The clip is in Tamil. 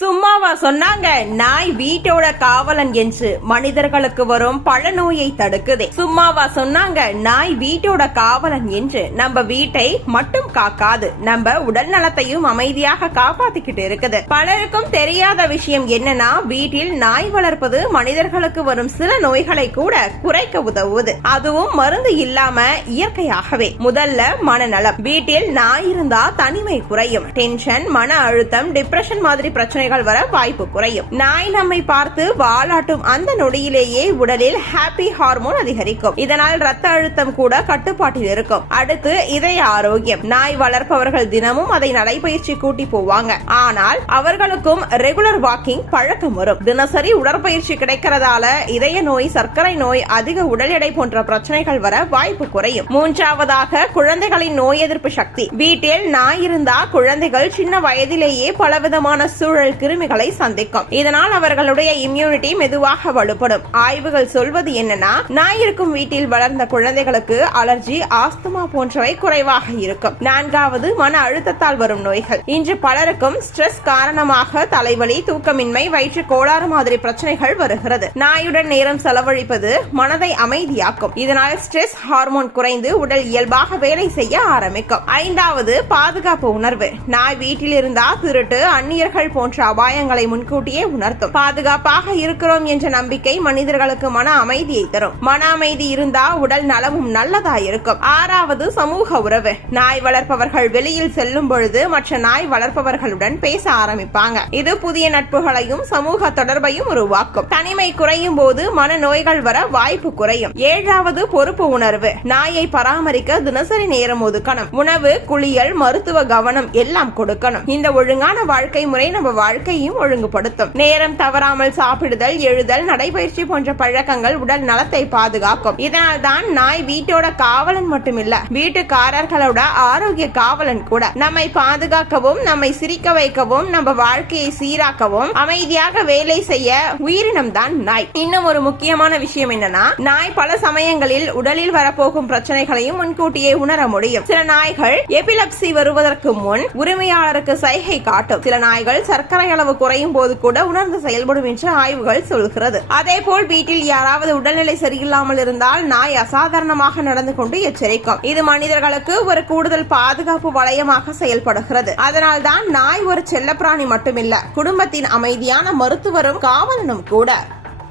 சும்மாவா சொன்னாங்க நாய் வீட்டோட காவலன் என்று மனிதர்களுக்கு வரும் பழநோயை தடுக்குதே. சும்மாவா சொன்னாங்க நாய் வீட்டோட காவலன் என்று நம்ம வீட்டை மட்டும் காக்காது, நம்ம உடல் நலத்தையும் அமைதியாக காப்பாத்திக்கிட்டு இருக்குது. பலருக்கும் தெரியாத விஷயம் என்னன்னா, வீட்டில் நாய் வளர்ப்பது மனிதர்களுக்கு வரும் சில நோய்களை கூட குறைக்க உதவுவது, அதுவும் மருந்து இல்லாம இயற்கையாகவே. முதல்ல மனநலம். வீட்டில் நாய் இருந்தா தனிமை குறையும், டென்ஷன், மன அழுத்தம், டிப்ரெஷன் மாதிரி பிரச்சனைகள் வர வாய்ப்பு குறையும். நாய் நம்மை பார்த்து வாலாட்டும் அந்த நொடியிலேயே உடலில் ஹாப்பி ஹார்மோன் அதிகரிக்கும். இதனால் ரத்த அழுத்தம் கூட கட்டுப்பாட்டில் இருக்கும். அடுத்து இதய ஆரோக்கியம். நாய் வளர்ப்பவர்கள் தினமும் அதை நடைபயிற்சி கூட்டி போவாங்க, ஆனால் அவர்களுக்கும் ரெகுலர் வாக்கிங் பழக்கம் வரும். தினசரி உடற்பயிற்சி கிடைக்கிறதால இதய நோய், சர்க்கரை நோய், அதிக உடல் எடை போன்ற பிரச்சனைகள் வர வாய்ப்பு குறையும். மூன்றாவதாக குழந்தைகளின் நோய் எதிர்ப்பு சக்தி. வீட்டில் நாய் இருந்தா குழந்தைகள் சின்ன வயதிலேயே பலவிதமான சூழல் கிருமிகளை சந்திக்கும். இதனால் அவர்களுடைய இம்யூனிட்டி மெதுவாக வலுப்படும். ஆய்வுகள் சொல்வது என்னன்னா, நாய் இருக்கும் வீட்டில் வளர்ந்த குழந்தைகளுக்கு அலர்ஜி, ஆஸ்துமா போன்றவை குறைவாக இருக்கும். நான்காவது மன அழுத்தத்தால் வரும் நோய்கள். இன்று பலருக்கும் ஸ்ட்ரெஸ் காரணமாக தலைவலி, தூக்கமின்மை, வயிற்று கோளாறு மாதிரி பிரச்சனைகள் வருகிறது. நாயுடன் நேரம் செலவழிப்பது மனதை அமைதியாக்கும். இதனால் ஸ்ட்ரெஸ் ஹார்மோன் குறைந்து உடல் இயல்பாக வேலை செய்ய ஆரம்பிக்கும். ஐந்தாவது பாதுகாப்பு உணர்வு. நாய் வீட்டில் இருந்தா திருட்டு, அந்நியர்கள் போன்ற அபாயங்களை முன்கூட்டியே உணர்த்தும். பாதுகாப்பாக இருக்கிறோம் என்ற நம்பிக்கை மனிதர்களுக்கு மன அமைதியை தரும். மன அமைதி இருந்தா உடல் நலமும் நல்லதா இருக்கும். ஆறாவது சமூக உறவு. நாய் வளர்ப்பவர்கள் வெளியில் செல்லும் பொழுது மற்ற நாய் வளர்ப்பவர்களுடன் பேச ஆரம்பிப்பாங்க. இது புதிய நட்புகளையும் சமூக தொடர்பையும் உருவாக்கும். தனிமை குறையும் போது மன நோய்கள் வர வாய்ப்பு குறையும். ஏழாவது பொறுப்பு உணர்வு. நாயை பராமரிக்க தினசரி நேரம் ஒதுக்கணும். உணவு, குளியல், மருத்துவ கவனம் எல்லாம் கொடுக்கணும். இந்த ஒழுங்கான வாழ்க்கை முறை நம்ம வாழ்க்கையும் ஒழுங்குபடுத்தும். நேரம் தவறாமல் சாப்பிடுதல், எழுதல், நடைபயிற்சி போன்ற பழக்கங்கள் உடல் நலத்தை பாதுகாக்கும். இதனால் தான் நாய் வீட்டோட காவலன் மட்டுமில்ல, வீட்டுக்காரர்களோட ஆரோக்கிய காவலன் கூட. நம்மை பாதுகாக்கவும், நம்மை சிரிக்க வைக்கவும், நம்ம வாழ்க்கையை சீராக்கவும், அமைதியாக வேலை செய்ய உயிரினம் தான் நாய். இன்னும் ஒரு முக்கியமான விஷயம் என்னன்னா, நாய் பல சமயங்களில் உடலில் வரப்போகும் பிரச்சனைகளையும் முன்கூட்டியே உணர முடியும். சில நாய்கள் எபிலப்சி வருவதற்கு முன் உரிமையாளருக்கு சைகை காட்டும். சில நாய்கள் சர்க்கரை அளவு குறையும் போது கூட உணர்ந்து செயல்படும் என்று ஆய்வுகள் சொல்கிறது. அதே போல் வீட்டில் யாராவது உடல்நிலை சரியில்லாமல் இருந்தால் நாய் அசாதாரணமாக நடந்து கொண்டு எச்சரிக்கும். இது மனிதர்களுக்கு ஒரு கூடுதல் பாதுகாப்பு வளையமாக செயல்படுகிறது. அதனால் தான் நாய் ஒரு செல்லப்பிராணி மட்டுமில்ல, குடும்பத்தின் அமைதியான மருத்துவரும் காவலனும் கூட.